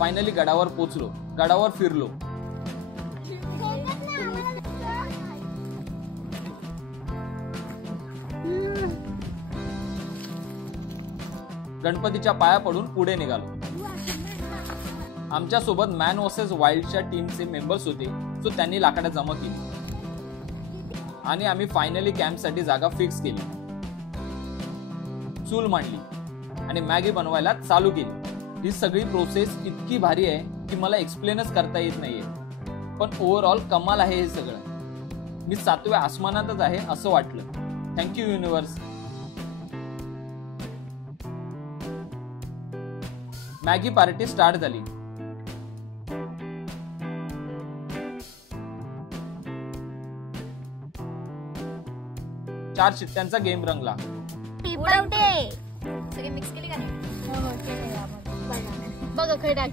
Finally गडावर पोहोचलो. गडावर फिरलो. गणपतीच्या पाया पडून पुढे निघालो. आमच्या सोबत मॅन वर्सेस वाईल्डच्या टीमचे मेंबर्स होते, सो त्यांनी लाकडं जमा केली आणि आम्ही फायनली कॅम्पसाठी जागा फिक्स केली. चूल मांडली आणि मॅगी बनवायला चालू केली. ही सगळी प्रोसेस इतकी भारी आहे की मला एक्सप्लेनच करता येत नाहीये, पण ओव्हरऑल कमाल आहे हे सगळं. मी 7व्या आसमानातच आहे असं वाटलं. Thank you universe. Maggi party start झाली. चार शिट्ट्यांचा गेम रंगला. सगळे मिक्स केले का नाही? बघ